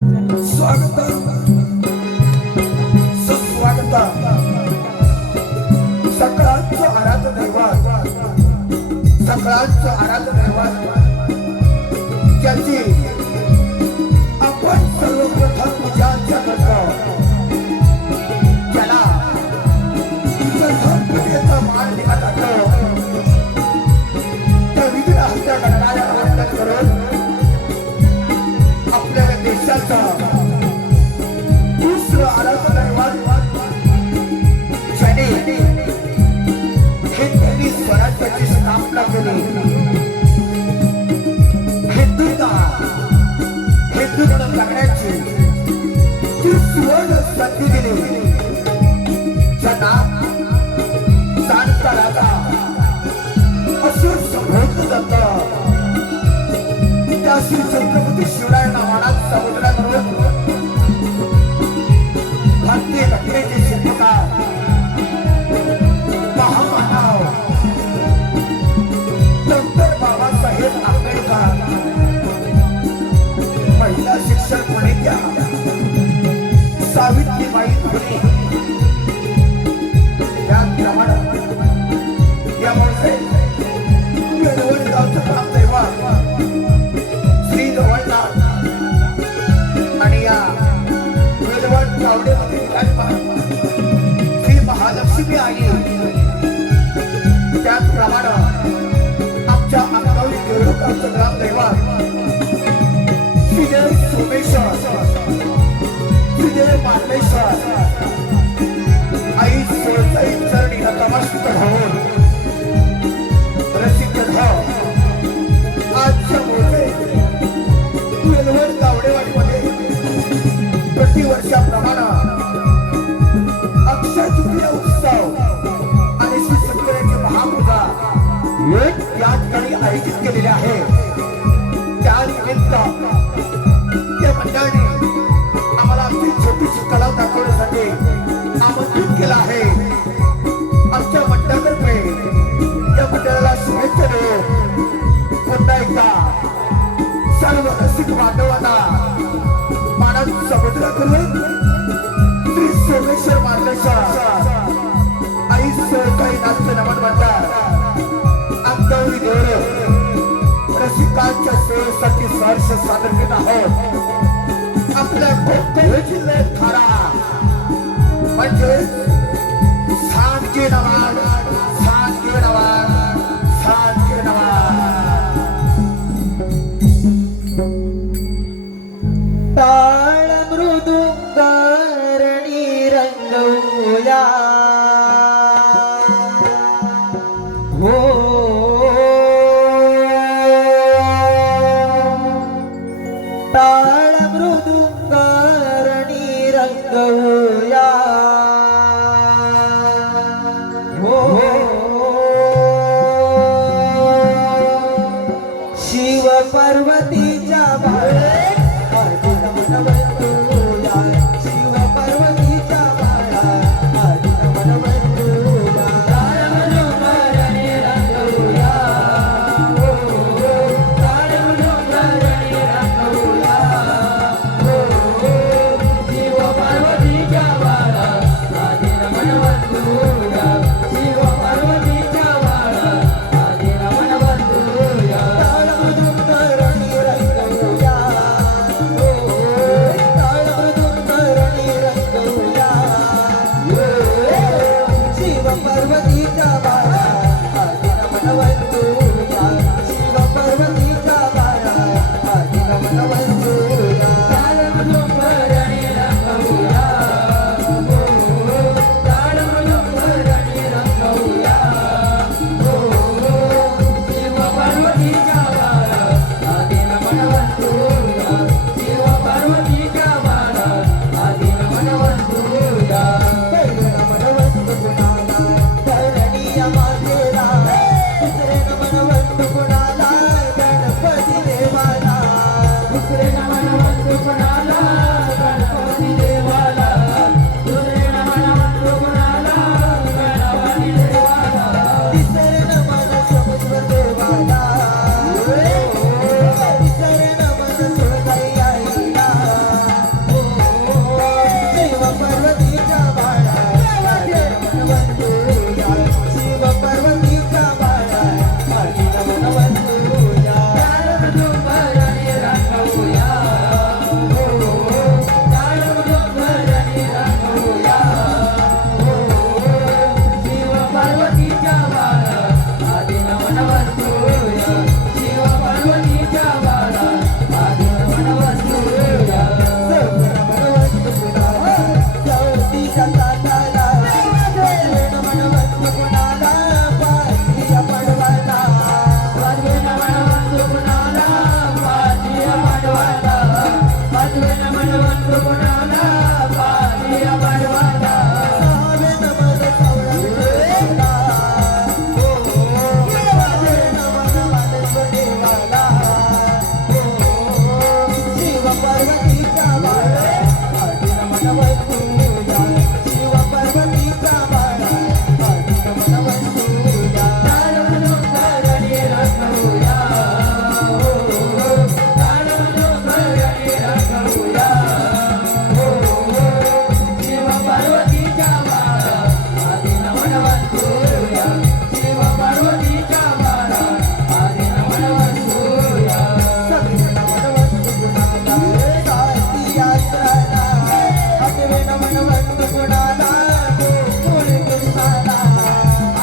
स्वागत सुस्वागत सकाळचं आराधन दैवत सकाळचं आराधन दैवत ज्याची आपण सर्वप्रथम पूजा करतो ज्याला प्रथम पूजेचा मान दिला जातो त्या विघ्नहर्ता गणरायाला वंदन करून आपल्या देशाचं दुसरं आराधन दैवत ज्याने हिंदवी स्वराज्याची स्थापना केली हिंदूंना हिंदू म्हणून जगण्याची ती सुवर्ण संधी दिली ज्यांना जाणता राजा असं संबोधलं जातं त्या श्री छत्रपती शिवराय नावानात समुद्रावरून भारतीय घटनेचे शिल्पकार महामानव डॉक्टर बाबासाहेब आंबेडकर महिला शिक्षण पुणेच्या सावित्रीबाई फुले याप्रमाणे यामुळे वेळवडगावचं ग्रामदैवत श्री जवळनाथ आणि या वेळवड गावडेमध्ये विराजमान श्री महालक्ष्मी आई त्याचप्रमाणे आमच्या अंगावली देवळगावचं ग्रामदैवत श्रीदेव सोमेश्वर श्रीदेव मार्लेश्वर आई सोळसाई चरणी नतमस्तक होऊन प्रसिद्ध धाव आजच्या मोठे वेलवड गावडेवाडीमध्ये प्रतिवर्षाप्रमाणे अक्षय तृतीया उत्सव आणि श्री सत्यनारायणाची महापूजा या ठिकाणी आयोजित केलेले आहे त्या निमित्त त्या मंडळाने आम्हाला आमची छोटीशी कला दाखवण्यासाठी आमंत्रित केलं आहे आमच्या मंडळातर्फे या मंडळाला शुभेच्छा देऊ पुन्हा एकदा सर्व रसिक बांधवांना मानद समुद्र करून श्री सोमेश्वर मार्लेश्वर आई सोळकाई नाट्य नमन म्हणतात अंगावली देवळे रसिकांच्या सेवेसाठी सहर्ष सादर केला आहोत आपल्या कोणत्याही जिल्ह्यात खारा म्हणजे सांगे नवाड सांगे नवाड सांगे नवाड ताळ मृदुंगारणी रंगवूया हो ताळ मृदुंगारणी रंगवूया हो शिव पार्वतीच्या बाळे शिव पार्वतीच्या बाळा आधी नमन वंदूया ताळ मृदुंगारणी रंगवूया हो ताळ मृदुंगारणी रंगवूया हो शिव पार्वतीच्या मनवंत कोणाला पाहिया परवाला सहावे नमन सावळा हो देवाचे नमन मानस देवाला हो शिव पार्वतीचा बाळा आधी नमन वंतूया शिव पार्वतीचा बाळा आधी नमन वंतूया ताळमृदुंगारणी रंगवूया ताळमृदुंगारणी रंगवूया शिव पार्वतीचा बाळा आधी नमन वंतूया शिव पार्वतीचा बाळा आधी नमन वंतूया सगळे नमन वंतू कुणाला साती यात्राला आठवे नमन वंतू कुणाला गोकुळ कृष्णाला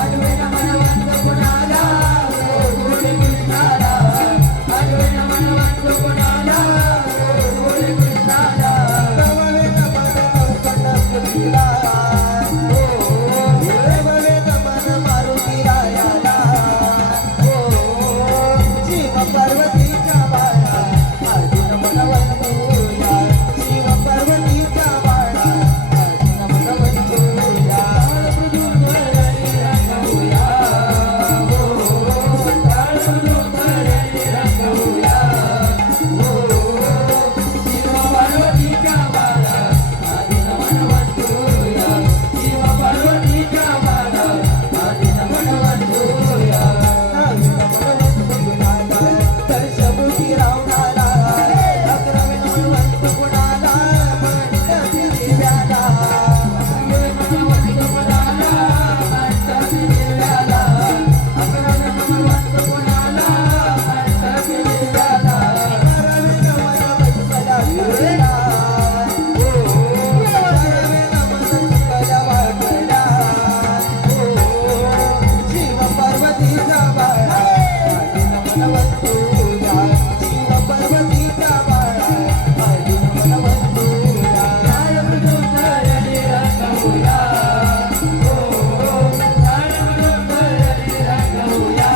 आठवे नमन वंतू कुणाला गोकुळ कृष्णाला आठवे नमन वंतू कुणाला गोकुळ कृष्णाला नववे नमन नवकटपुरीला नववे नमन मारुतीरायाला शिव पार्वतीच्या बाळा आधी नमन वंतूया शिव पार्वतीच्या बाळा आधी नमन वंतूया ताळमृदुंगारणी रंगवूया ताळमृदुंगारणी रंगवूया शिव पार्वतीच्या बाळा आधी नमन वंतूया शिव पार्वतीच्या बाळा आधी नमन वंतूया आधी नमन वंतू कुणाला दर्शभूती रावणाला अकरावे नमन वंतू कुणाला मंडपी दिव्याला अकरावे नमन वंतू कुणाला मंडपी दिव्याला अकरावे नमन वंतू कुणाला मंडपी दिव्याला बारावे नमन वैसल्या वाकड्या बारावे नमन शुक्ल्या वाकड्या शिव पार्वतीचा बाळा आधी नमन वंतूया शिव पार्वतीचा बाळा आधी नमन वंतूया ताळमृदुंगारणी रंगवूया ताळमृदुंगारणी रंगवूया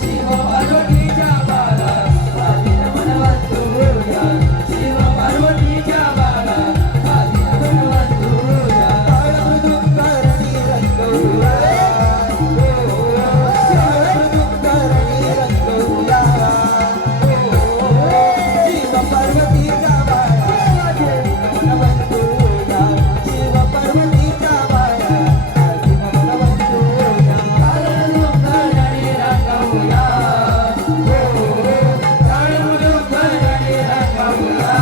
शिव पार्वतीच्या बाळा आधी नमन वंतूया शिव पार्वतीच्या बाळा आधी नमन वंतूया ताळमृदुंगारणी रंगवूया ताळमृदुंगारणी रंगवूया शिव पार्वतीच्या बाळा आधी नमन वंतूया शिव पार्वतीच्या बाळा आधी नमन वंतूया ताळमृदुंगारणी रंगवूया ताळमृदुंगारणी रंगवूया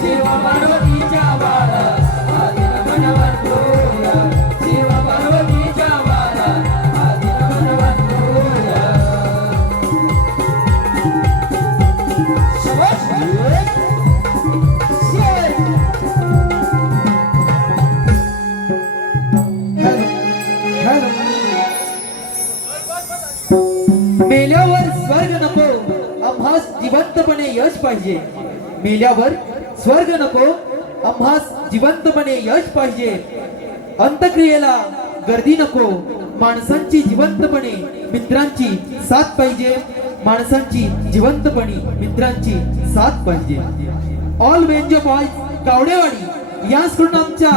शिव पार्वतीच्या बाळा आधी नमन वंतूया शिव पार्वतीच्या बाळा आधी नमन वंतूया शाबाश मेल्यावर स्वर्ग नको आम्हास जिवंतपणे यश पाहिजे मेल्यावर स्वर्ग नको आम्हास जिवंतपणे यश पाहिजे अंतक्रियेला गर्दी नको माणसांची जिवंतपणे मित्रांची साथ पाहिजे माणसांची जिवंतपणे मित्रांची साथ पाहिजे ऑल वेंजो बॉयज कावडेवाडी या स्कूल आमच्या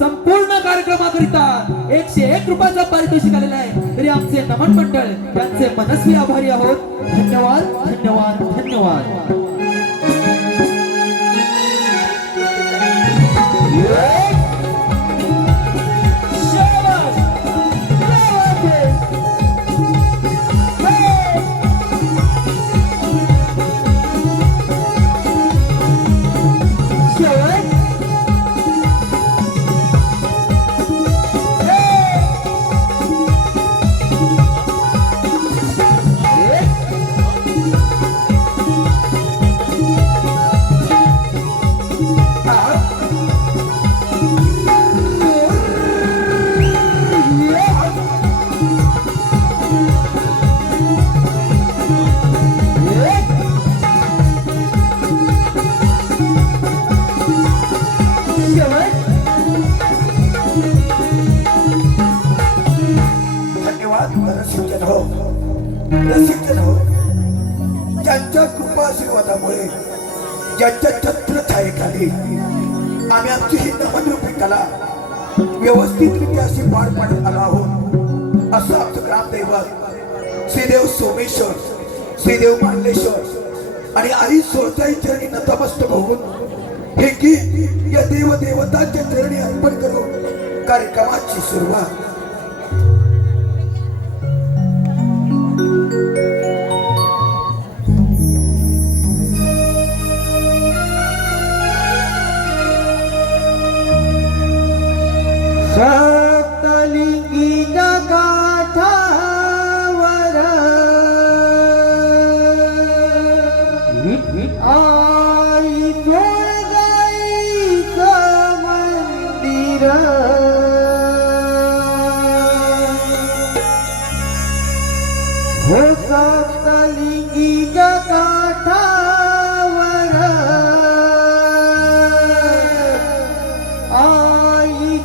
संपूर्ण कार्यक्रमाकरिता 101 रुपयाचा पारितोषिक आलेला आहे तरी आमचे नमन मंडळ त्यांचे मनस्वी आभारी आहोत धन्यवाद धन्यवाद धन्यवाद शाबाश कृपा आशीर्वादामुळे ज्यांच्या छत्रछायेखाली आम्ही आमची ही नमनरूपी कला व्यवस्थितरित्या अशी पार पाडत आलो आहोत असं आमचं ग्रामदैवत श्रीदेव सोमेश्वर, श्रीदेव मांडलेश्वर आणि आई सोळताई चरणी नतमस्तक होऊन हे गीत या देवदेवतांच्या चरणी अर्पण करून कार्यक्रमाची सुरुवात. सप्तलिंगीच्या काठावर आई सोळगाईचं मंदिर हो सप्तलिंगीच्या काठावर आई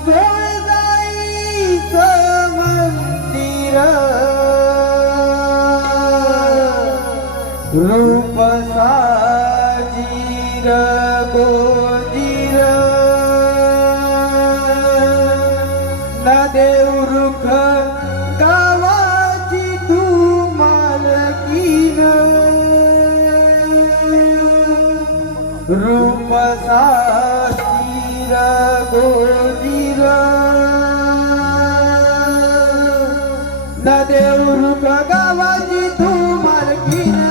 मंदिर रूप साजीर गोजीर न देव रुख गावाची तू मालकीन रूप साजीर गोजीर न देव रुख गावाची तू मालकीन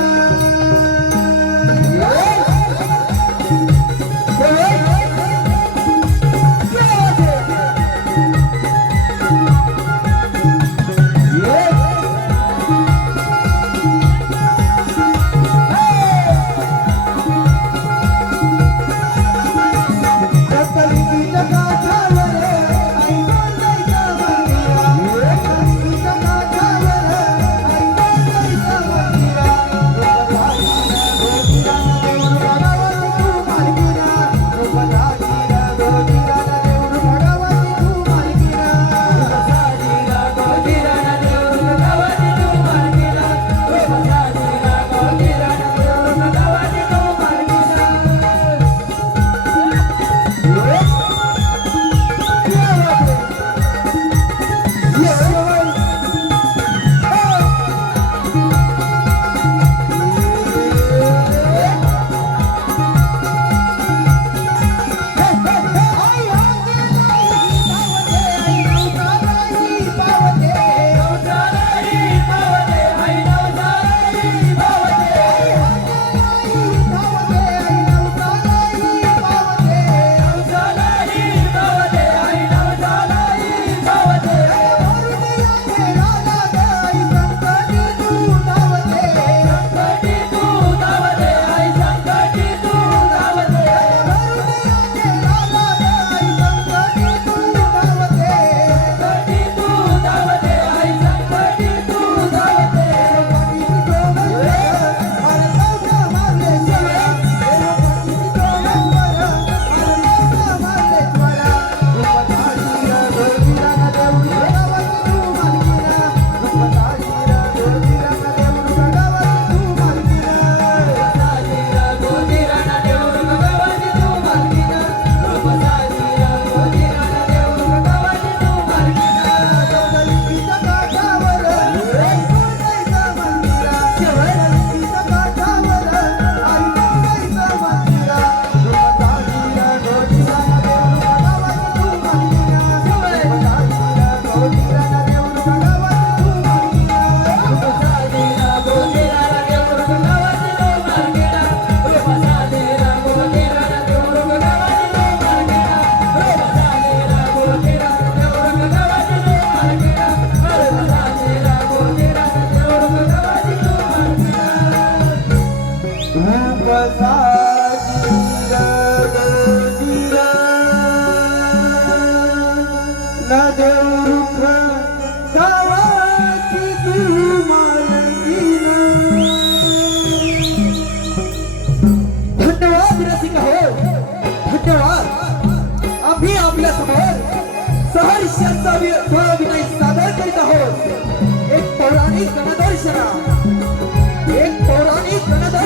एक पौराणिक गणदर्शना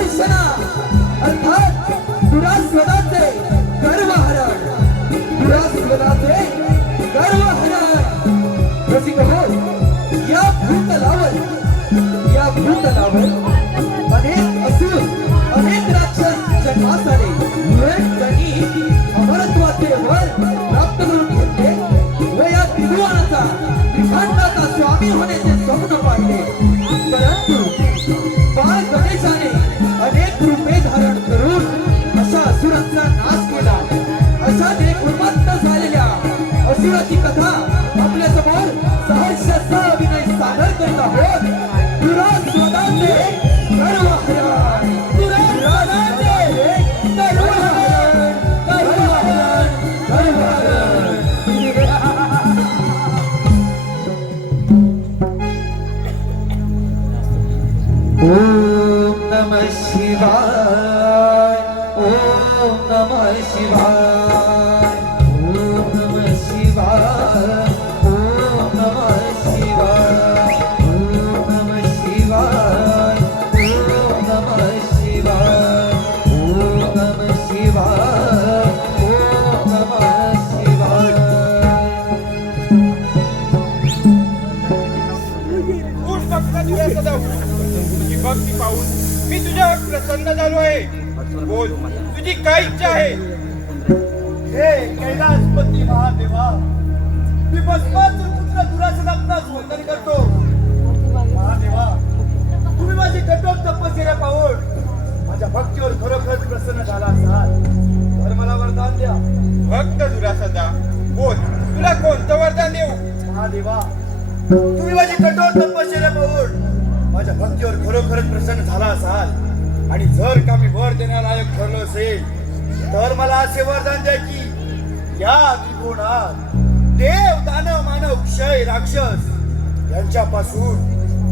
सुदर्शना अर्थात दुरास्वदाचे गर्वहरण, दुरास्वदाचे गर्वहरण. रसिक हो, या भूतलावर अनेक असुर, अनेक राक्षस जन्मास आले. त्यांनी अमरत्वाचे वर प्राप्त करून घेतले व या त्रिभुवनाचा, त्रिखंडाचा स्वामी होण्याचे स्वप्न पाहिले. परंतु बाळ गणेशाने अनेक रूपे धारण करून अशा असुरांचा नाश केला. अशा निर्मत्त झालेल्या असुराची कथा आपल्या समोर सहर्ष अभिनय सादर करत आहोत. दुरास्वदाचे गर्वहरण, दुरास्वदाचे गर्वहरण, गर्वहरण, गर्वहरण. ओम नमः शिवाय, ओम नमः शिवाय, ओम नमः शिवाय, ओम नमः शिवाय, ओम नमः शिवाय, ओम नमः शिवाय, ओम नमः शिवाय, ओम नमः शिवाय. उठ भक्ता तुझ्या सदा तुझी भक्ती पाहून मी तुझ्यावर प्रसन्न झालो आहे. बोल, तुझी काय इच्छा आहे? हे कैलासपती महादेवा, मी भस्मासूर पुत्र दुरासदापणास वंदन करतो. महादेवा, तुम्ही माझी कठोर तपश्चर्या पाहून माझ्या भक्तीवर खरोखरच प्रसन्न झाला असाल तर मला वरदान द्या. भक्त दुरासदा, बोल, तुला कोणतं वरदान देऊ? महादेवा, तुम्ही माझी कठोर तपश्चर्या पाहून माझ्या भक्तीवर खरोखरच प्रसन्न झाला असाल आणि जर का मी वर देण्यालायक ठरलो असेल तर मला असे वरदान द्या की या त्रिभुवनात देव, दानव, मानव, क्षय, राक्षस यांच्यापासून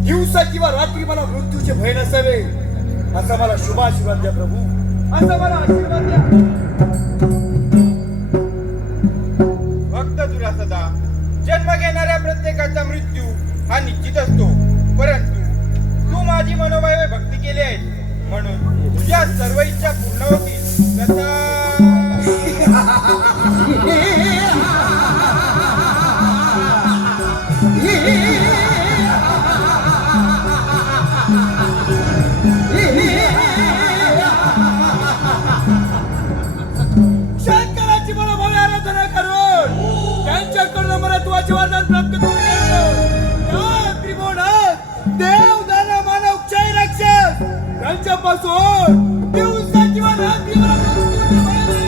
दिवसा किंवा रात्री मला मृत्यूचे भय नसावे. असा मला शुभाशीर्वाद द्या प्रभू, असा मला आशीर्वाद द्या. भक्त दुरासदा, जन्म घेणाऱ्या प्रत्येकाचा मृत्यू हा निश्चित असतो. परंतु तू माझी मनोभावे भक्ती केली आहे म्हणून तुझ्या सर्व इच्छा पूर्ण होतील. तथा शंकराची मनोभावे आराधना करून त्यांच्याकडून महत्वाचे वरदान प्राप्त करून घेतो. या त्रिभुवनात देव, दानव, मानव, क्षय, राक्षस यांच्यापासून दिवसा किंवा रात्री मला मृत्यूचे भय नाही.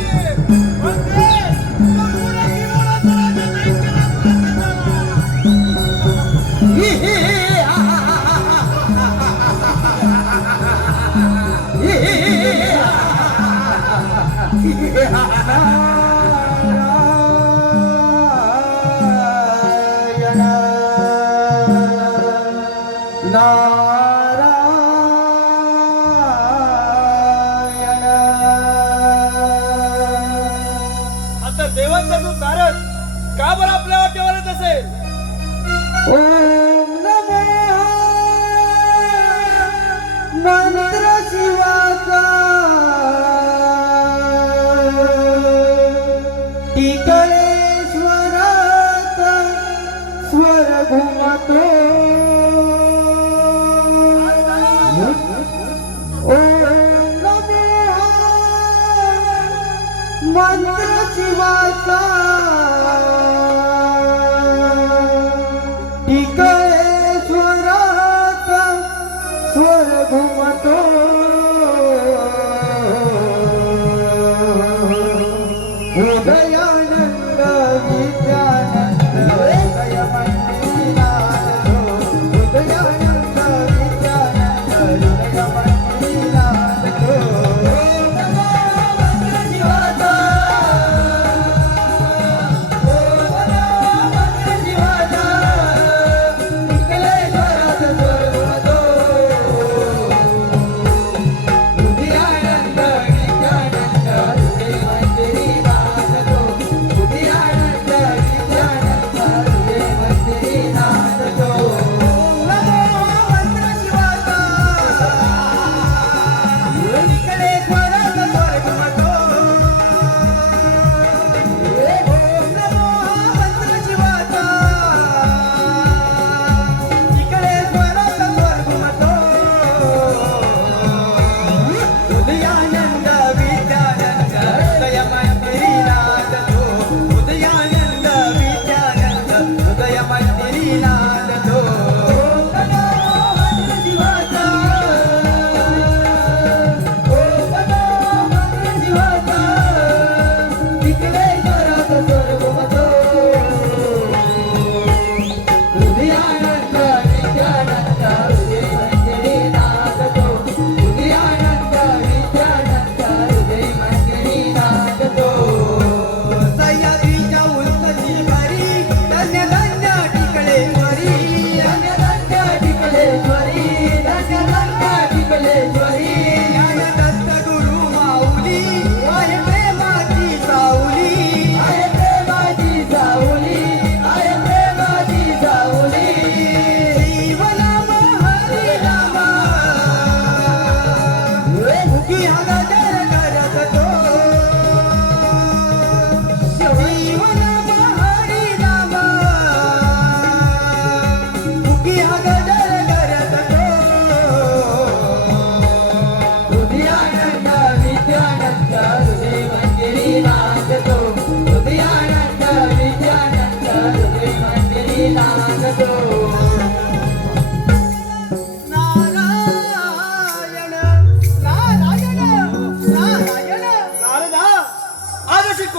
म्हणजे संपूर्ण त्रिभुवनाचा राजा दैत्यराज आता देवांचा तू तारक का बरं आपल्या वाटेवरच असेल? ओम नमो मंत्र शिवाचा टिकळेश्वरात स्वर घुमतो. ओम नमो मंत्र शिवाचा टिकळेश्वरात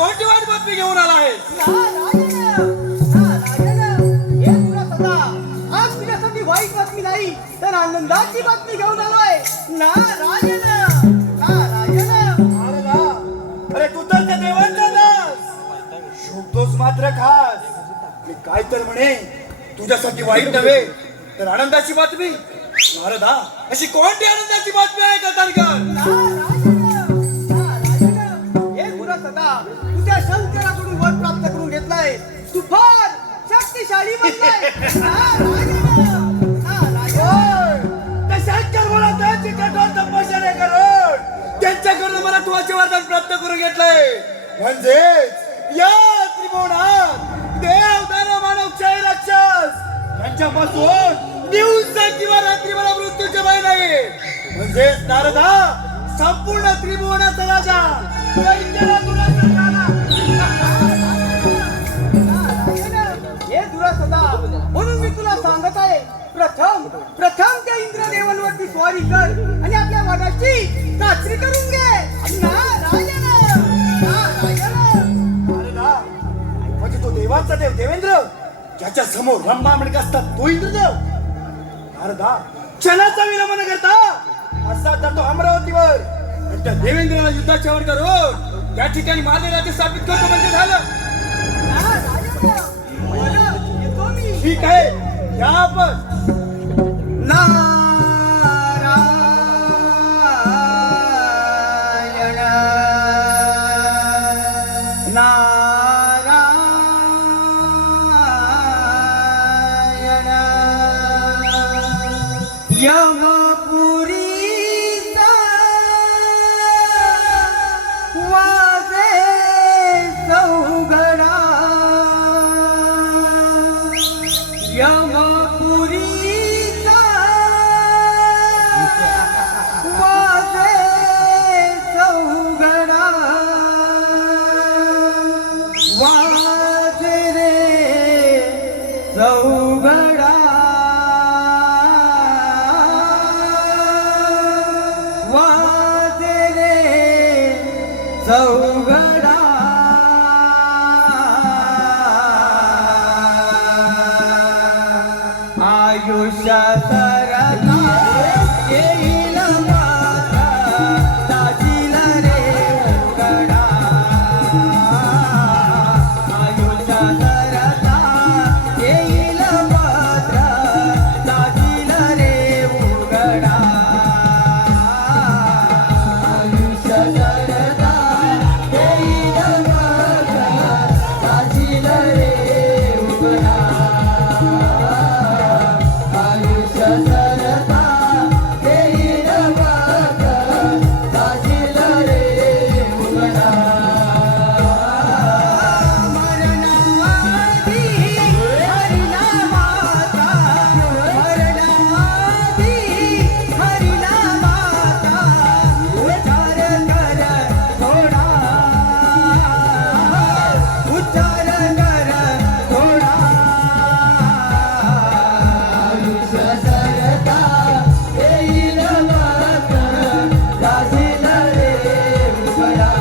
कोणती वाईट बातमी घेऊन आला आहेस? हे तुला सदा आज तुझ्यासाठी वाईट बातमी नाही तर आनंदाची बातमी घेऊन आलोय. नारायण नारायण. अरे वा, अरे तू तर त्या देवांचा दास, शोधतोस मात्र खास. मी काय तर म्हणे, तुझ्यासाठी वाईट नव्हे तर आनंदाची बातमी. नारदा, अशी कोणती आनंदाची बातमी आहे कथानकर? हे तुला सदा तुझ्या शंकराकडून वर प्राप्त करून घेतलाय. तू फार शक्तिशाली बनलाय. त्या शंकर मला त्यांची कठोर तपश्चर्या करून त्यांच्याकडून मला तुझे वरदान प्राप्त करून घेतलंय. म्हणजेच या त्रिभुवनात देव दानव मानव क्षय राक्षस यांच्यापासून दिवसा किंवा रात्री मला मृत्यूचे भय नाही. म्हणजेच नारदा, संपूर्ण त्रिभुवनाचा राजा दैत्याला तुला झाला. हे तुला सदा म्हणून मी तुला सांगत आहे, प्रथम त्या इंद्रदेवांवरती स्वारी कर आणि आपल्या वडाची कात्री करून घे. नारायण नारायण. नारदा, म्हणजे तो देवाचा देव देवेंद्र, ज्याच्या समोर रंभा म्हणत असतात तो इंद्रदेव. नारदा, क्षणाचा विलंब न करता असा जातो अमरावतीवर आणि त्या देवेंद्राला युद्धाच्या वर करून त्या ठिकाणी माझे राज्य स्थापित करतो म्हणजे झालं. येतो मी. ठीक आहे, या आपण. नारायण नारायण. यमपुरीचा वाजे चौघडा. यमपुरीचा वाजे चौघडा. वाजे रे चौघडा. वाजे रे चौघडा. आयुष्य सरता येईल माता ताजील रे उघडा. आयुष्य सरता येईल माता ताजील रे उघडा. आयुष्य सरता येईल माता ताजील रे उघडा. आयुष्य सरता येईल माता ताजील रे उघडा. मरणाधी हरिना माता. मरणाधी हरिना माता. उच्चार कर थोडा. उच्चार कर थोडा. आयुष्य सरता येईल माता ताजील रे उघडा.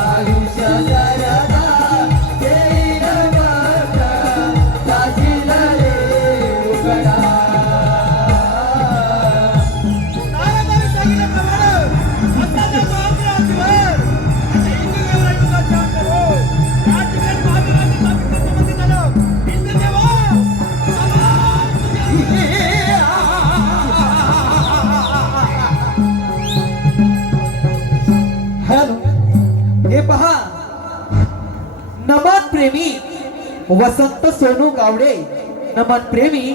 आयुष्य सरता येईल माता ताजील रे उघडा. नारदाने सांगितल्याप्रमाणे आता त्या महाराजांवर आता इंद्रदेवाला युद्धाच्या वर करून त्या ठिकाणी माझे राज्य स्थापित करतो म्हणजे झालं. इंद्रदेवा, हॅलो, हे पहा, नमन प्रेमी वसंत सोनू गावडे. नमन प्रेमी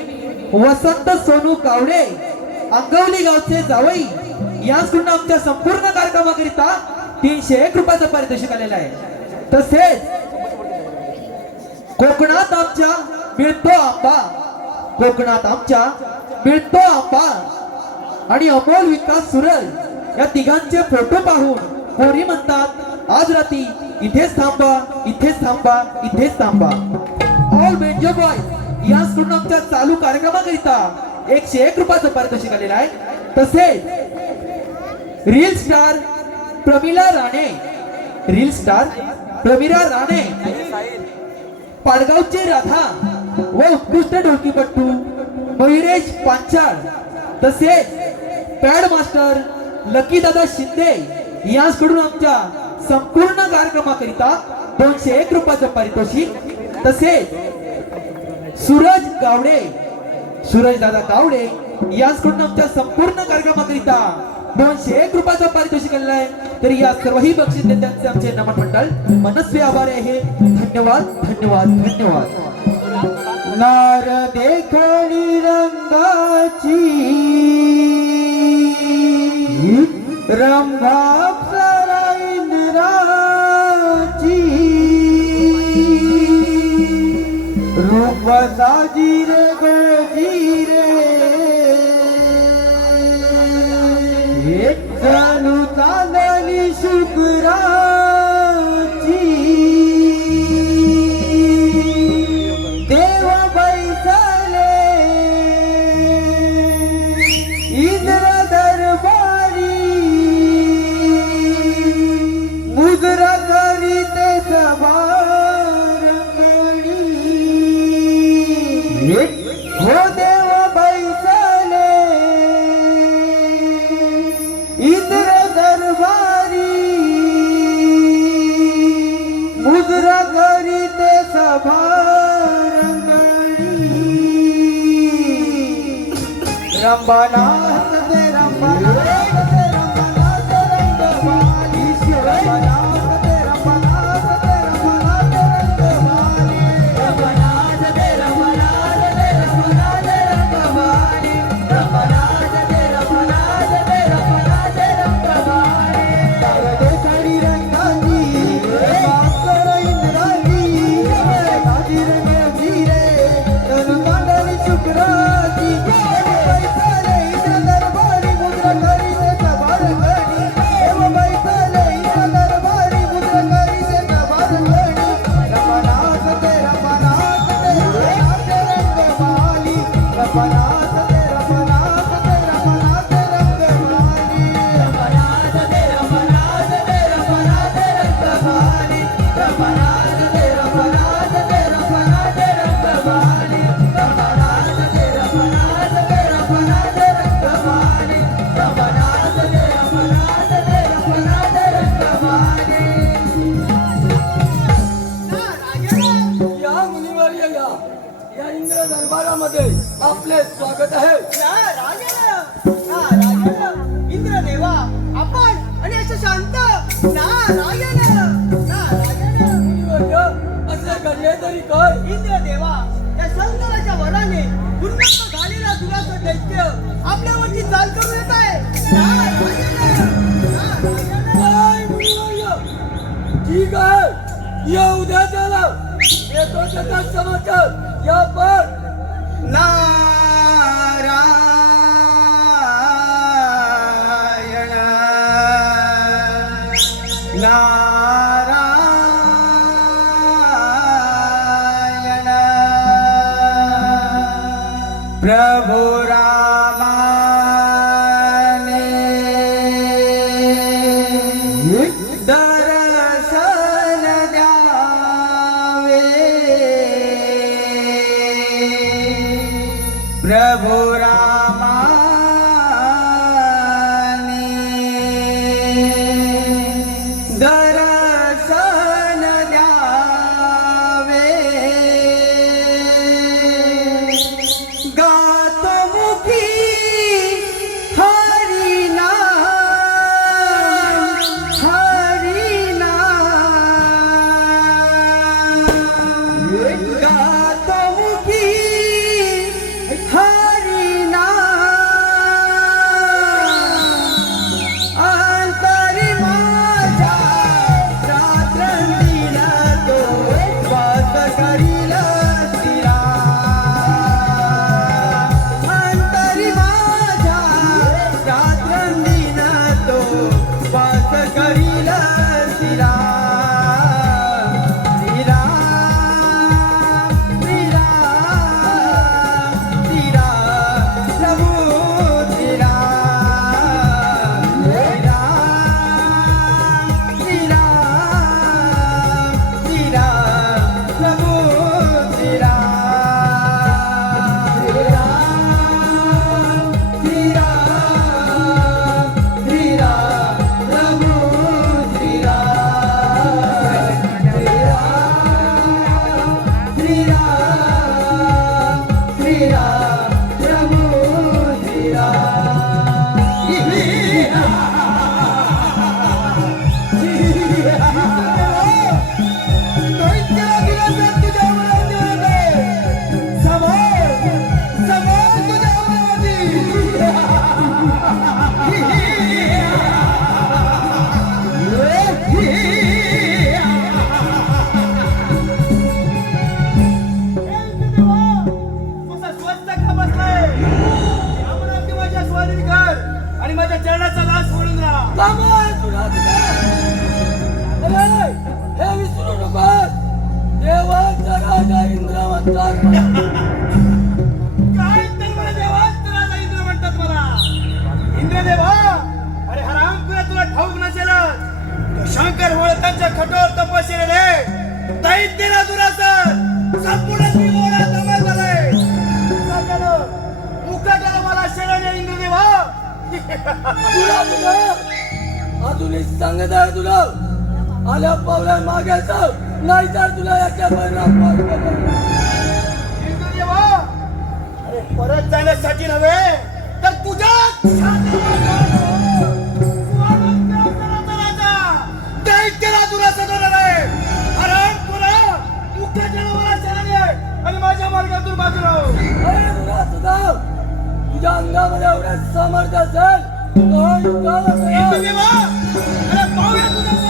वसंत सोनू गावडे, अंगवली गावचे जावई, याचकडून आमच्या संपूर्ण कार्यक्रमाकरिता 301 रुपयाचं पारितोषिक आलेलं आहे. तसेच कोकणात आमच्या मिळतो आंबा. कोकणात आमच्या मिळतो आंबा आणि अमोल विकास सुरल या तिघांचे फोटो पाहून पोरी म्हणतात, आज रात्री इथेच थांबा, इथेच थांबा, इथेच थांबा. ऑल बेंजो बॉय याचकडून आमच्या चालू कार्यक्रमाकरिता 101 रुपयाचं पारितोषिक आलेलं आहे. तसेच reel star Pramila Rane reel star Pramila Rane, पाडगावचे राधा व उत्कृष्ट ढोलकीपट्टू मयुरेश पांचाळ, तसेच पॅड मास्टर लकी दादा शिंदे यांकडून आमच्या संपूर्ण कार्यक्रमाकरिता 201 रुपयाचं पारितोषिक, तसेच सूरज गावडे, सूरज दादा गावडे यांकडून आमच्या संपूर्ण कार्यक्रमाकरिता 201 रुपयाचं पारितोषिक आलेलं आहे. तर या सर्वही बक्षीस देत्यांचे आमचे नमन मंडळ मनस्वी आभारी आहे. धन्यवाद धन्यवाद धन्यवाद. नार देखणी रंगाची रंगाप्सरा इंद्राची रूप साजीरे गजीरे जणू चांदणी शुक्राची देव बैसले इंद्र दरबारी मुद्रा करीते सभा हो देव बैसले इंद्र दरबारी मुद्रा करीते सभा रंभनाथ ते रंभनाथ ते रंभनाथ रंगवाली रंभनाथ ते रंभनाथ ते रंभनाथ रंगवाली रंभनाथ ते रंभनाथ ते रंभनाथ रंगवाली रंभनाथ ते रंभनाथ ते रंभनाथ रंगवाली देखणी रंगाची मास्तर इंद्राची काजी रंग जीरे तनु कांडली शुक्राची बैसले इंद्र दरबारी मुद्रा करीते सभार गणी देव बैसले इंद्र दरबारी मुद्रा करीते सभार गणी रंभनाथ ते रंभनाथ ते रंभनाथ रंगवाली रंभनाथ ते रंभनाथ ते रंभनाथ रंगवाली रंभनाथ ते रंभनाथ ते रंभनाथ रंगवाली रंभनाथ ते रंभनाथ ते रंभनाथ रंगवाली रंभनाथ ते रंभनाथ ते रंभनाथ रंगवाली रंभनाथ ते रंभनाथ ते रंभनाथ रंगवाली. या मुनिवर्य या इंद्र दरबारामध्ये आपले स्वागत आहे. नारायण इंद्रदेवा आपण आणि असं शांत नारायण नारायण. मुनिवर्य असे घडले तरी काय? इंद्रदेवा या शंकराच्या वराने पूर्णत्व झालेला दुराचा दैत्य आपल्यावरती चाल करून येत आहे. नारायण नारायण. काय मुनिवर्य? ठीक आहे, या उद्या त्याला येतो त्याचा समाचार या पण नारायण नारायण. प्रभु रामाने दर्शन द्यावे. प्रभु रामाने दर्शन द्यावे. गातो मुखी हरिनाम हरिनाम. गातो मुखी हरिनाम. अंतरी माझ्या रात्रंदिन तो वास करील स्थिरा. अंतरी माझ्या रात्रंदिन तो वास करील स्थिरा. श्रीराम कमाल तुला तुला अरे हे विसरू नकोस देवाचा राजा इंद्र म्हणतात काय तर मला देवाचा राजा इंद्र म्हणतात मला इंद्रदेवा अरे हराम तुला ठाऊक नसेलच तो शंकर वळतांच्या कठोर तपश्चर्येने दैत्यला दुरासन संपूर्ण त्रिभुवनात दमा झालाय काय झालं मुखाला मला शरण आहे इंद्रदेवा तुला तुला अजूनही सांगत आहे तुला आल्या पावल्या मागायचं नाही तर तुला याच्या परिणाम इंद्रदेवा अरे परत जाण्यासाठी नव्हे तर तुझ्या दैत्यला तुला सजवणार आहे हरण तुला मुख्य जनावरा शरण आहे आणि माझ्या मार्गातून बाजूला अरे तुला सुद्धा तुझ्या अंगामध्ये एवढे सामर्थ्य असेल अरे पाहूया तुझा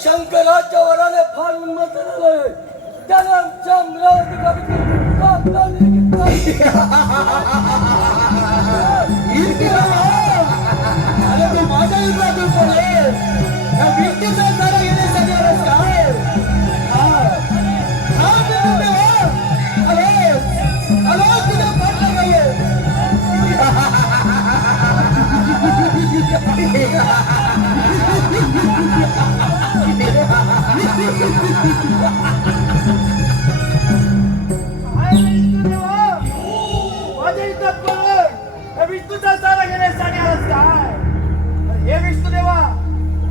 शंकराच्या वराने फार उन्मत्त झालंय त्याने आमच्या अमरावती अरे तू माझ्या युद्धातून पडले या व्यक्तीचा सारा येण्यासाठी आलास काय तुझ्या पाठला नाहीये माझ्या युद्धात पडून विष्णूचा सारा घेण्यासाठी आलास काय हे विष्णू देवा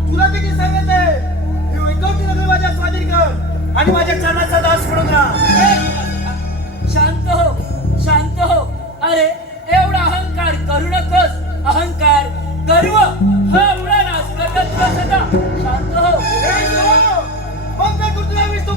तुला देखील सांगत आहे हे वैकुंठ नगर माझ्या स्वाधीन कर आणि माझ्या चरणाचा दास म्हणून राहा शांत हो अरे एवढा अहंकार करू नकोस अहंकार गर्व हा एवढा नाश करत तुला सदा शांत हो मग काय तुला विष्णू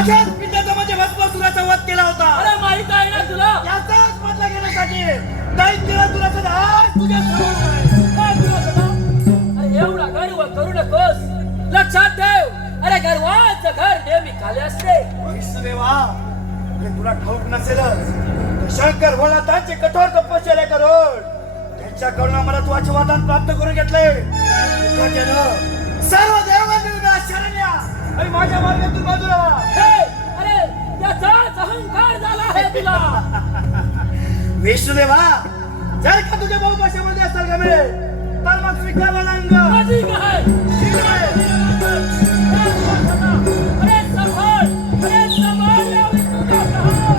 माझ्याच पित्याचा म्हणजे भस्मासुराचा वध केला होता. अरे माहित आहे ना तुला याचाच बदला घेण्यासाठी दैत्याला दुरासदा आज तुझ्या समोर आहे. काय दुरासदा? अरे एवढा गर्व करू नकोस. लक्षात ठेव, अरे गर्वाचं घर नेहमी खाली असते. विष्णुदेवा, हे तुला ठाऊक नसेलच, शंकर भोलातांची कठोर तपश्चर्या करून त्यांच्याकडून अमरत्वाचे वरदान प्राप्त करून घेतले. सर्व देवांना शरण या आणि माझ्या मार्गातून बाजूला व्हा. हे, अरे त्याचाच अहंकार झाला आहे तुला. विष्णुदेवा, जर का तुझ्या बहुभाषेमध्ये असेल का मिळेल तर मग स्वीकारला नांग. माझी काय? अरे सांभाळ या विष्णूचा प्रहार.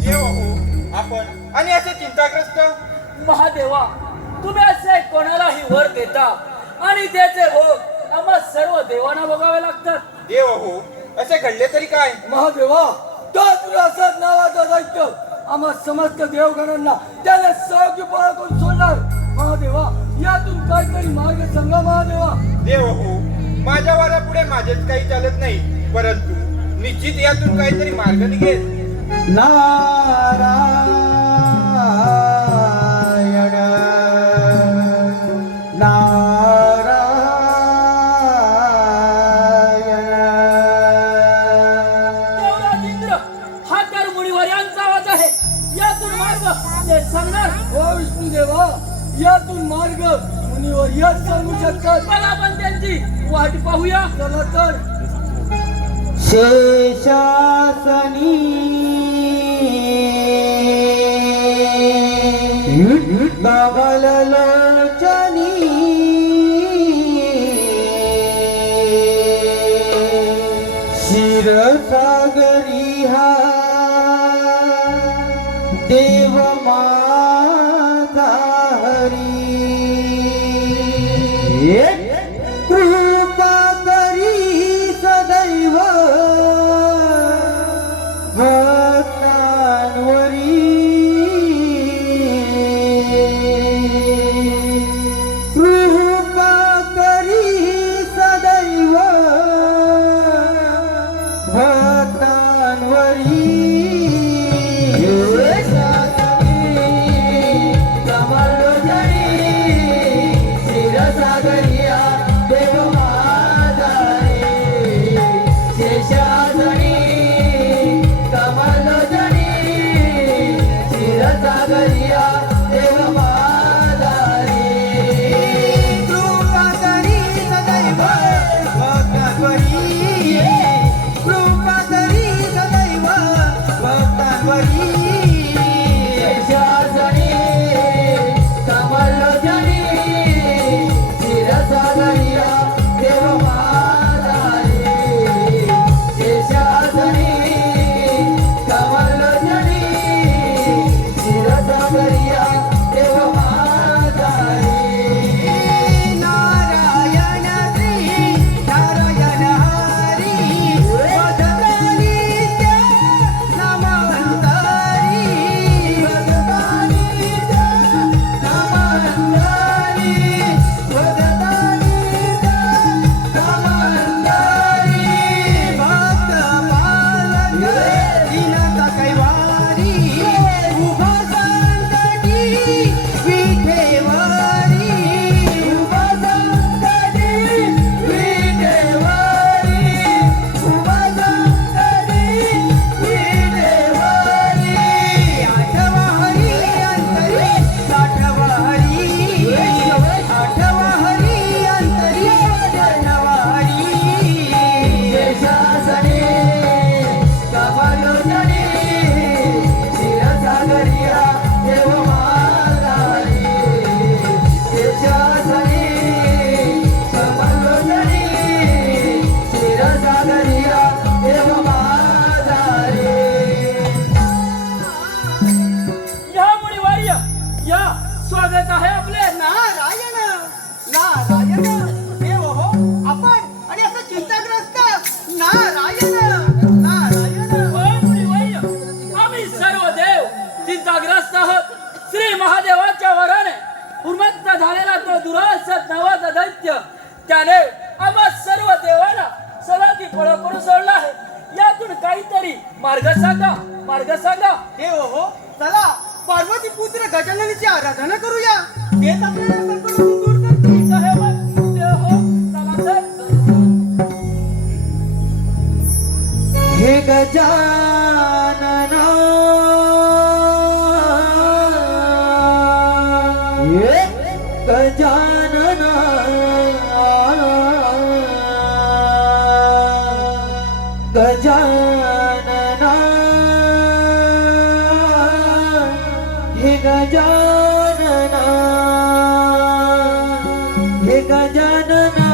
देव हो आपण आणि असे चिंताग्रस्त. महादेवा, तुम्ही असे कोणालाही वर देता आणि त्याचे भोग आम्हा सर्व देवांना भोगावे लागतात. देव हो, असे घडले तरी काय? महादेवा, तो तुला असंच नावाचा दैत्य आम्हा समस्त देवगणांना त्याला सहयोगी करून सोडणार. महादेवा, यातून काहीतरी मार्ग सांगा. महादेवा, देव हो, माझ्या वाऱ्यापुढे माझेच काही चालत नाही, परंतु निश्चित यातून काहीतरी मार्ग निघेल. नारायण नारायण. देवराज इंद्र, हा तर मुनिवर यांचा आवाज आहे. यातून मार्ग ते सांगणार. हो विष्णुदेवा, यातून मार्ग मुनीवर यश सांगू शकतात. मला पण त्यांची वाट पाहूया. चला तर. शेषासनी कमललोचनी क्षीरसागरी हा देव माझा हरी. कृपा करी सदैव भक्तांवरी. कृपा करी सदैव भक्तांवरी. कमलोचनी क्षीरसागरी नावाचा दैत्य त्याने आम्हा सर्व देवाला सलागी पळ करून सोडला आहे. यातून काहीतरी मार्ग सांगा, मार्ग सांगा. देव हो, चला पार्वती पुत्र गजाननाची आराधना करूया. तेच आपल्याला संकटातून दूर करतील. ठीक आहे मग. देव हो, चला तर. हे गजानना हे गजानना गजानना हे गजानना हे गजानना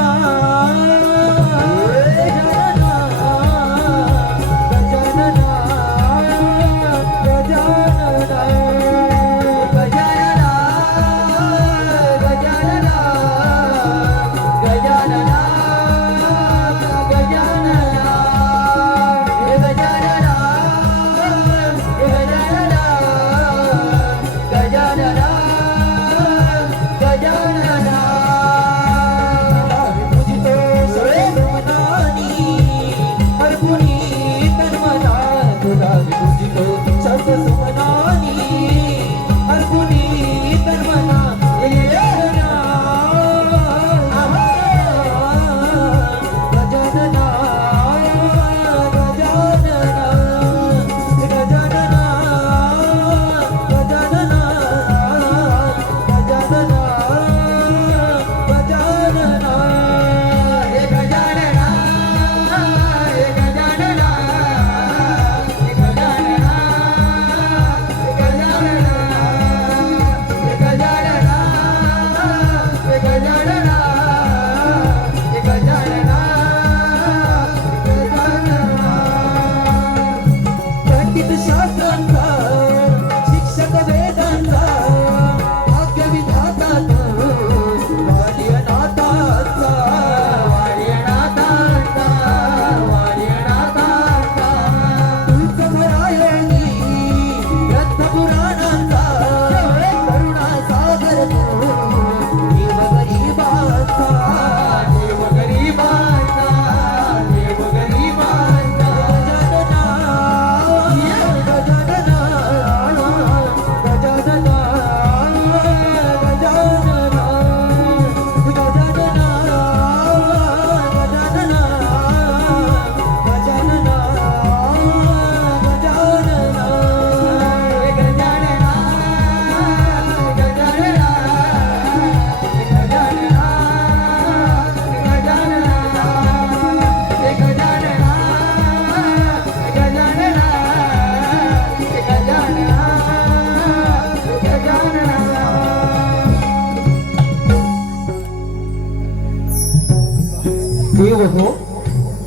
देव हो,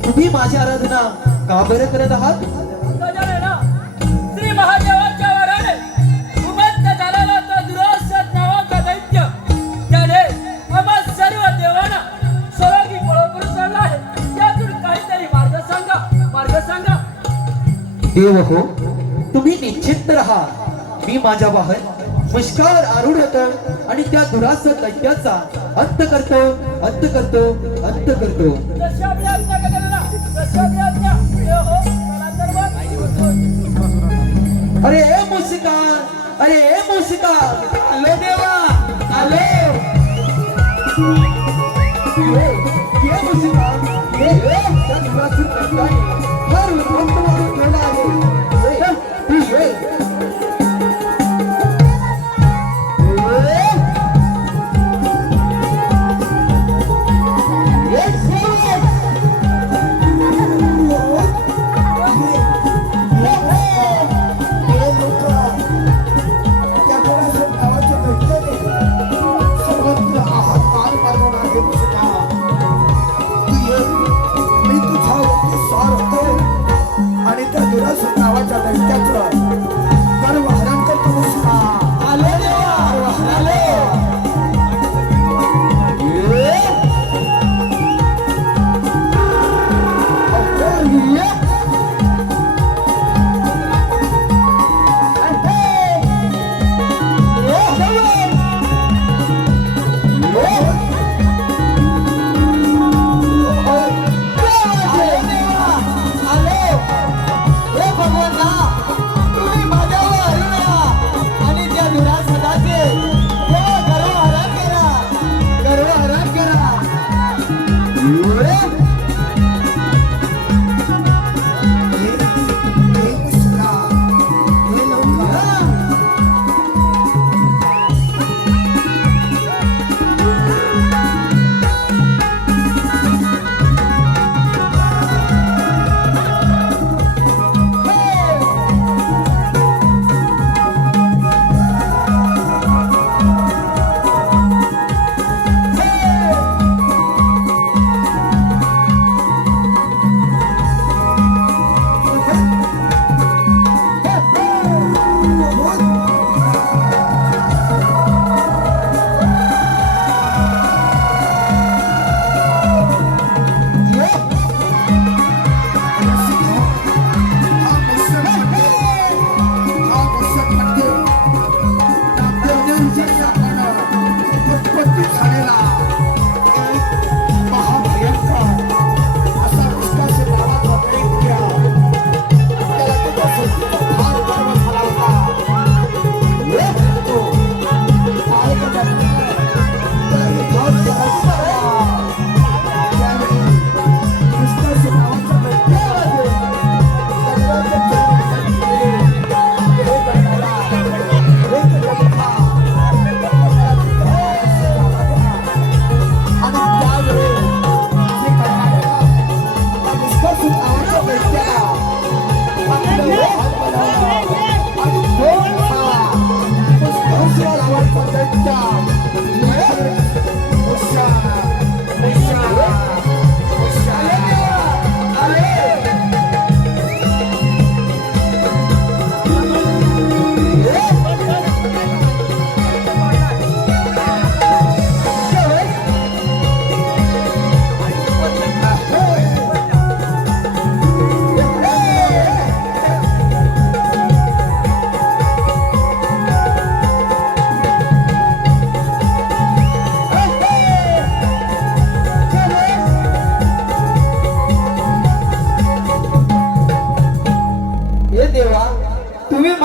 तुम्ही माझी आराधना का बरं करत आहात? गजानना, श्री महादेवाच्या वराने उमंत झालेला तो दुरासद नावाचा दैत्य त्याने आम्हा सर्व देवांना सलागी पळ करून सोडला आहे. यातून काहीतरी मार्ग सांगा, मार्ग सांगा. देव हो, तुम्ही निश्चिंत राहा. मी माझ्या बाहेर पुष्कळ आरूढ होतो आणि त्या दुरासद दैत्याचा अंत करतो, अंत करतो, अंत करतो. तशी आपली आज्ञा गजानना, तशी आपली आज्ञा. देव हो, चला तर मग. अरे ए मुशिका, अरे ए मुशिका, आलो देवा, आलो. ये मुशिका, ये त्या दुरासद दैत्याने फार उद्ध्वस्त मारून ठेवला आहे. तू ये. मी तुझ्यावरती स्वार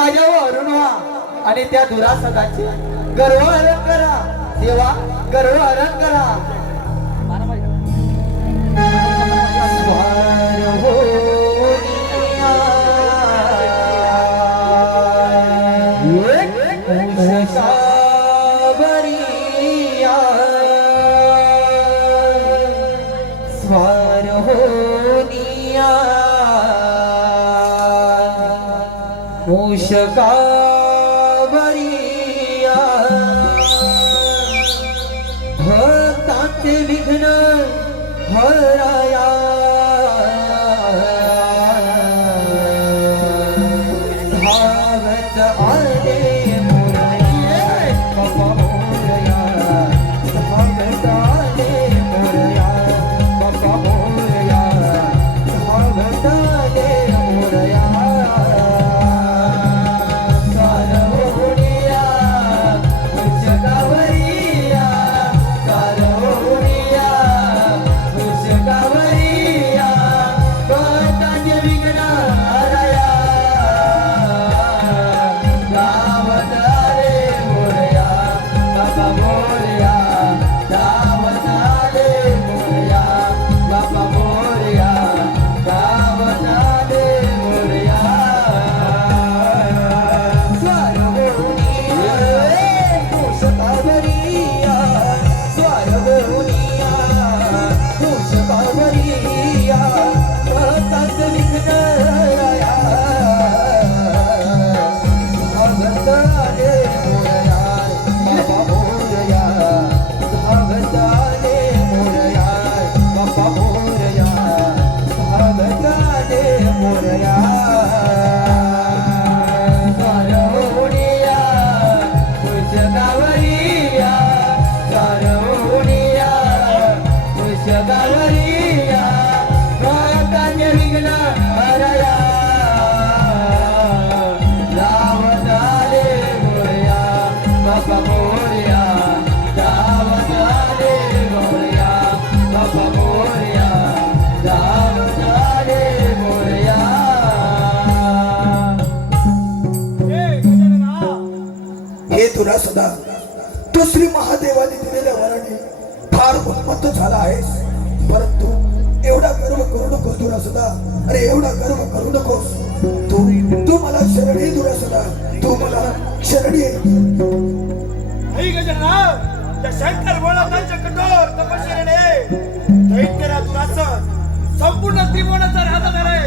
माझ्यावरून व्हा आणि त्या दुरासदाचे गर्वहरण करा देवा, गर्वहरण करा. स्वार होनिया, उषसावरिया, स्वार होनिया, उषकावरिया, भक्तांचे विघ्न हराया, धावत आले मोरया, बाबा मोरया, धावत आले मोरया, बाबा मोरया, धावत आले मोरया. सारवणिया, उषकावरिया, सारवणिया, उषकावरिया, भक्तांचे विघ्न हराया, धावत आले मोरया, बाबा मोरया, धावत आले मोरया, बाबा मोरया, धावत आले मोरया. स्वारवणिया, उषकावरिया, स्वारवणिया, उषकावरिया, भक्तांचे विघ्न हराया, धावत आले मोरया, बाबा मोरया, धावत आले मोरया, बाबा मोरया, धावत आले मोरया. सारवणिया, उषकावरिया, सारवणिया, उषकावरिया, भक्तांचे विघ्न हराया, धावत आले मोरया, बाबा मोरया, धावत आले मोरया, बाबा मोरया, धावत आले मोरया. हे गजानना, हे दुरासदा, तू श्री महादेवाने दिलेल्या वराने फार उन्मत्त झाला आहेस, परंतु एवढा गर्व करू नकोस दुरासदा. अरे एवढा गर्व करू नकोस. तू मला शरण ये दुरासदा, तू मला शरण ये. हे गजानना, त्या शंकर भोळानाथांच्या कठोर तपश्चर्येने दैत्यरा दुरासद संपूर्ण त्रिभुवनाचा राजा झालाय.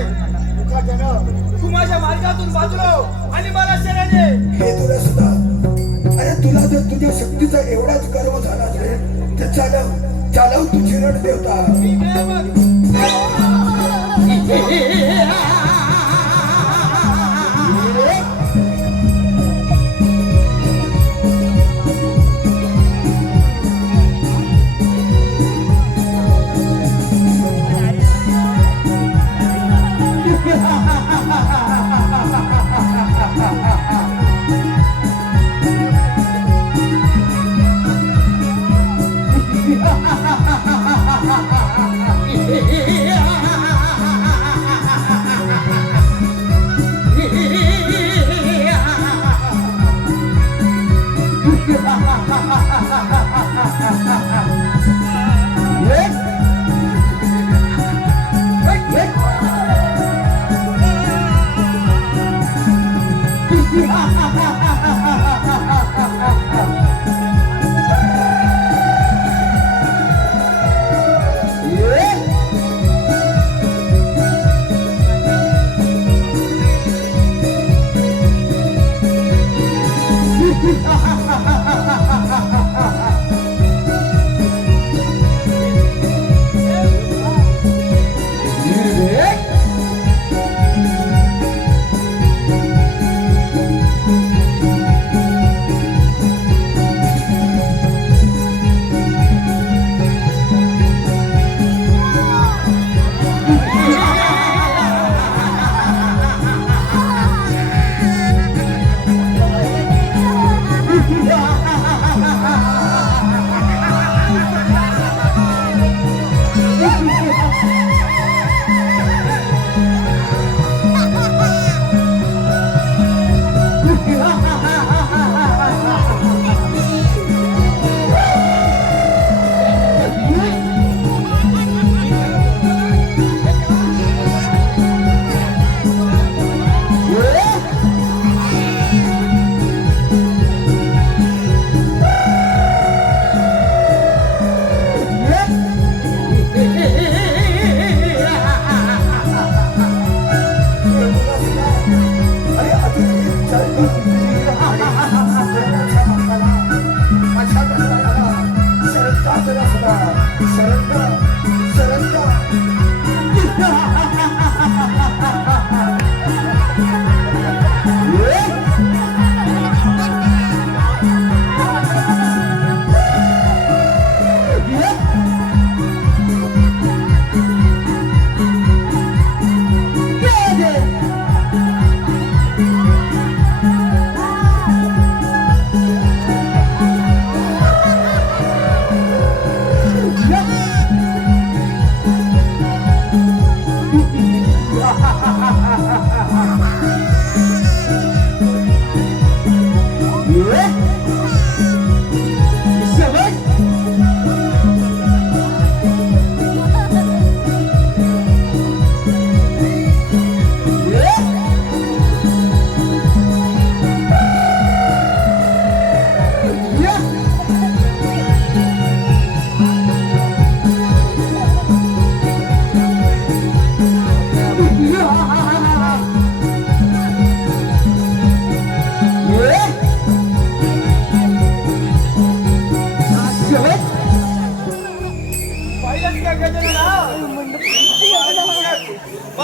मुखाट्यानं तू माझ्या मार्गातून वाचलो आणि मला शरण ये. हे दुरासदा, अरे तुला जर तुझ्या शक्तीचा एवढाच गर्व झाला असेल तर चालव तू शरण देवता. ठीक आहे मग.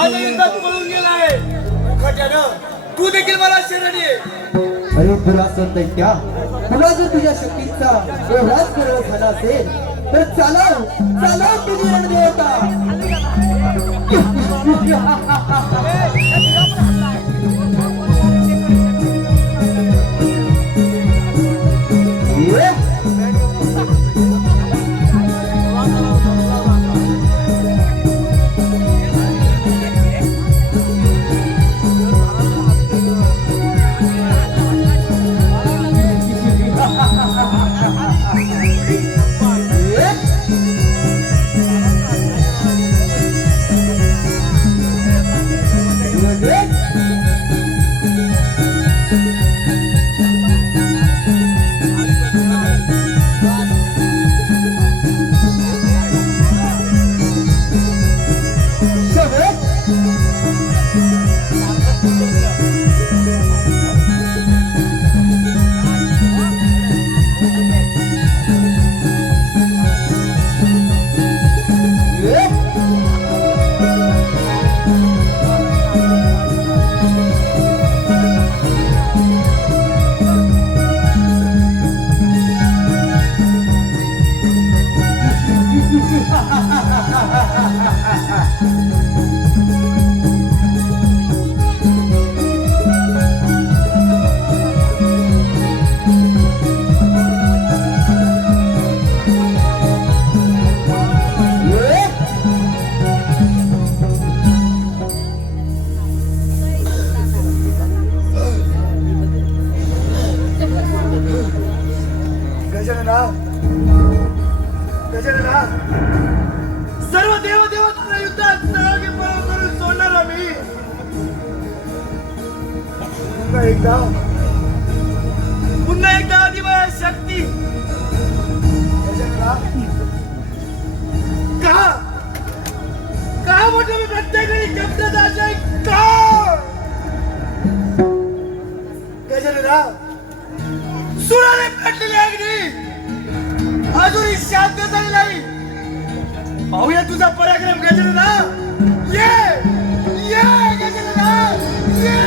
माझ्या युद्धात पळून गेलाय. मुखाट्यानं तू देखील मला शरण ये. अरे दुरासन दैत्या, तुला जर तुझ्या शक्तीचा एवढाच गर्व झाला असेल तर चालव चालव तुझी रणदेवता. ये. गजानना, गजानना, सर्व देवदेवतांना युद्धात सहभागी करून सोडणार आम्ही. पुन्हा एकदा आदिवाय शक्ती. गजानना, का म्हटलं मी प्रत्येक वेळी कपड्याचा आशय का? गजानना, सुराने पेटलेली अग्नी अजूनही शांत झाली नाही. पाहूया तुझा पराक्रम गजानना. ये ये गजानना ये.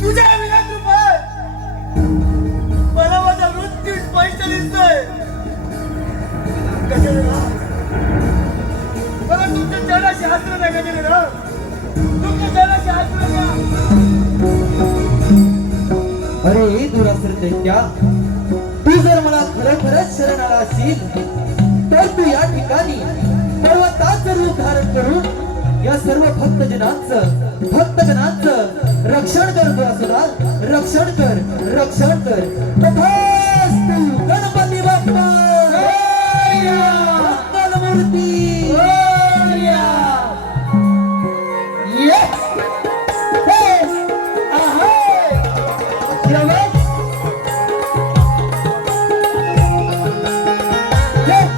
तुझ्या विनात रूपात मला माझा मृत्यू स्पष्ट दिसतोय. गजानना, मला तुमच्या चरणाशी आश्रय द्या. गजानना, तुमच्या चरणाशी आश्रय द्या. अरे दुरासन दैत्या, तू जर मला खरोखरच शरण आला असशील तर तू या ठिकाणी पर्वताचं रूप धारण करून या सर्व भक्तजनांचं रक्षण कर. दुरासुरा, रक्षण कर, रक्षण कर. तथास्तु. Ganpati Bappa Mangalmurti. Yes! Yes! Ahoy! Yes! Yes!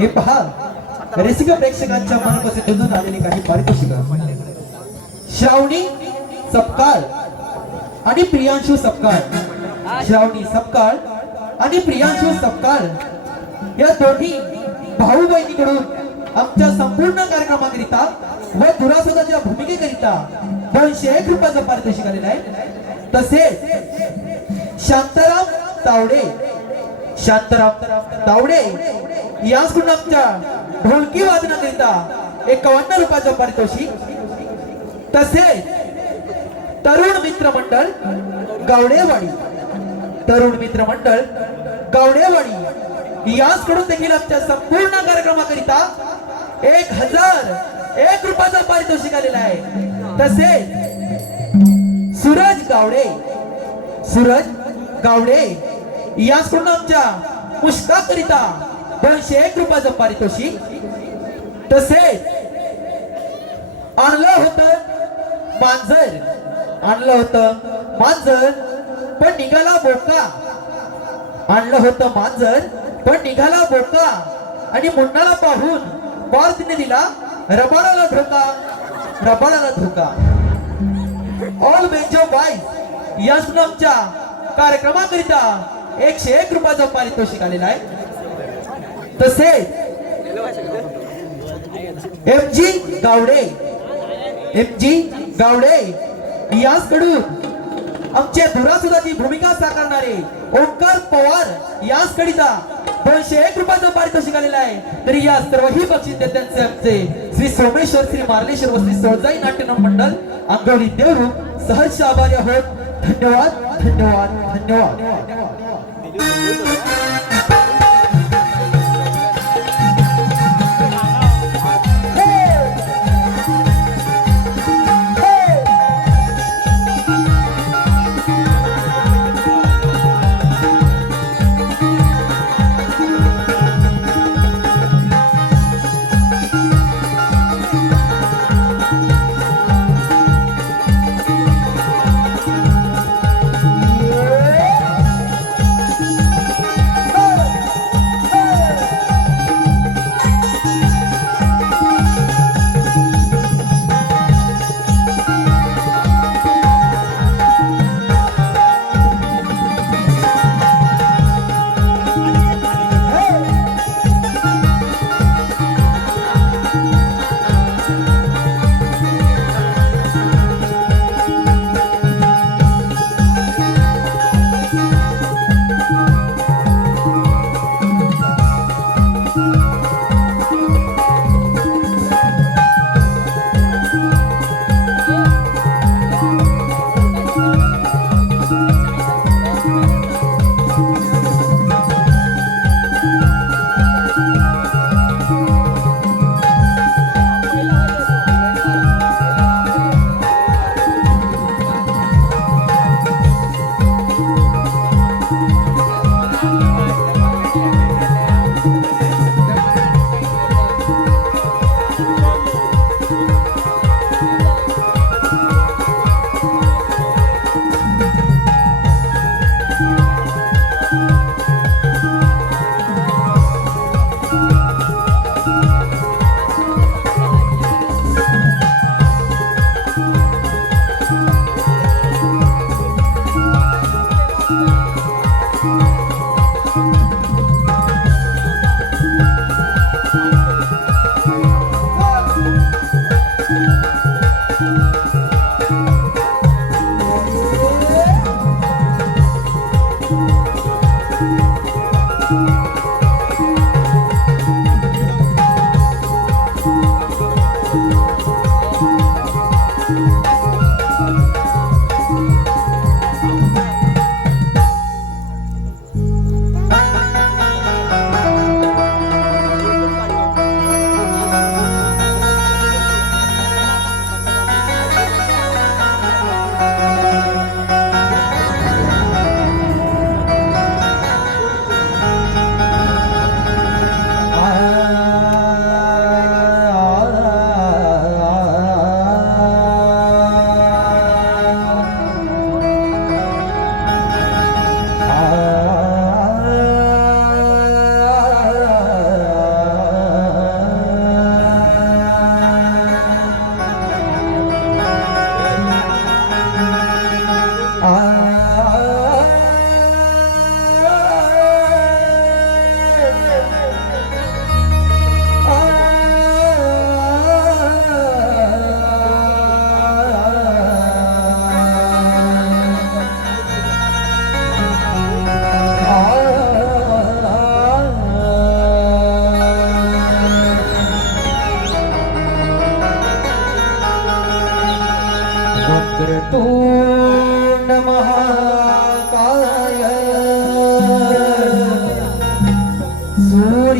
हे पहा रसिक प्रेक्षकांच्या मनपसंतीतून आलेली काही पारितोषिक. श्रावणी सपकाळ आणि प्रियांशू सपकाळ श्रावणी सपकाळ आणि प्रियांशू सपकाळ या दोन्ही भाऊ बहिणीकडून आमच्या संपूर्ण कार्यक्रमाकरिता व दुरासोदाच्या भूमिकेकरिता 201 रुपयाचं पारितोषिक आलेलं आहे. तसेच शांताराम तावडे याचकडून आमच्या ढोलकी वादनाकरिता 51 रुपयाचं पारितोषिक. तसेच तरुण मित्र मंडळ गावडेवाडी याचकडून देखील आमच्या संपूर्ण कार्यक्रमाकरिता 1001 रुपयाचं पारितोषिक आलेलं आहे. तसेच सूरज गावडे याचकडून आमच्या पुष्काकरिता 201 रुपयाचं पारितोषिक. तसेच आणलं होतं मांजर पण निघाला बोका आणि मुन्नाला पाहून पार्थने दिला रबाडाला धोका. ऑल बेंजो बाईज याचून आमच्या कार्यक्रमाकरिता 101 रुपयाचं पारितोषिक आलेलं आहे. तसेच एमजी गावडे याचकडून आमच्या दुरासुदाची भूमिका साकारणारे ओंकार पवार याचकरिता 201 रुपयाचं पारितोषिक आलेलं आहे. तरी या सर्वही बक्षीस देत्यांचे आमचे श्री सोमेश्वर, श्री मार्लेश्वर व श्री सोळजाई नाट्यनृत्य मंडळ अंगवली देवरूप सहर्ष आभारी आहोत. धन्यवाद.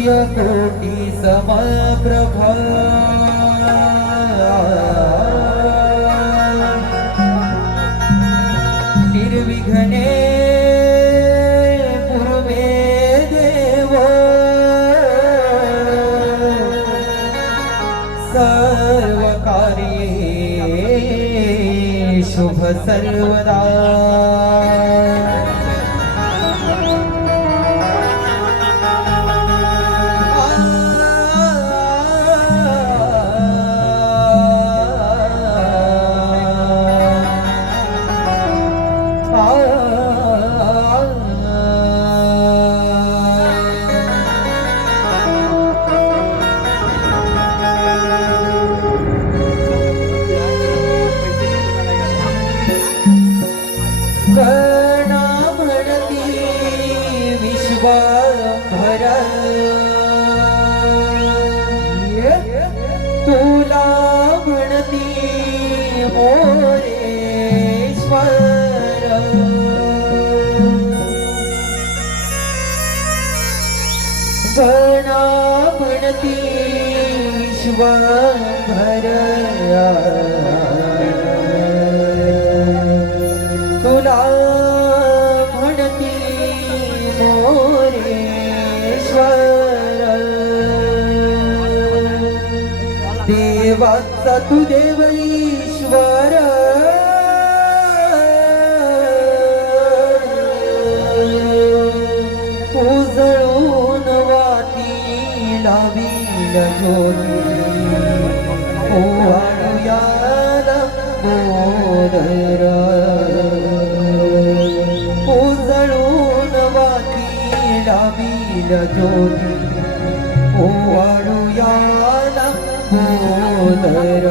सूर्यकोटि समप्रभा निर्विघ्ने कुरुमे देव सर्वकार्ये शुभ सर्वदा गणा म्हणती विश्वभर तुला म्हणती मोरेश्वर गणा म्हणती विश्वभर तुला म्हणती मोरेश्वर देवाचा तू देव ईश्वर उजळून वाती लावील ज्योती ओवाळूयाला गोदर उजळून वाती लावील ज्योती ओवाळूयाला गोदर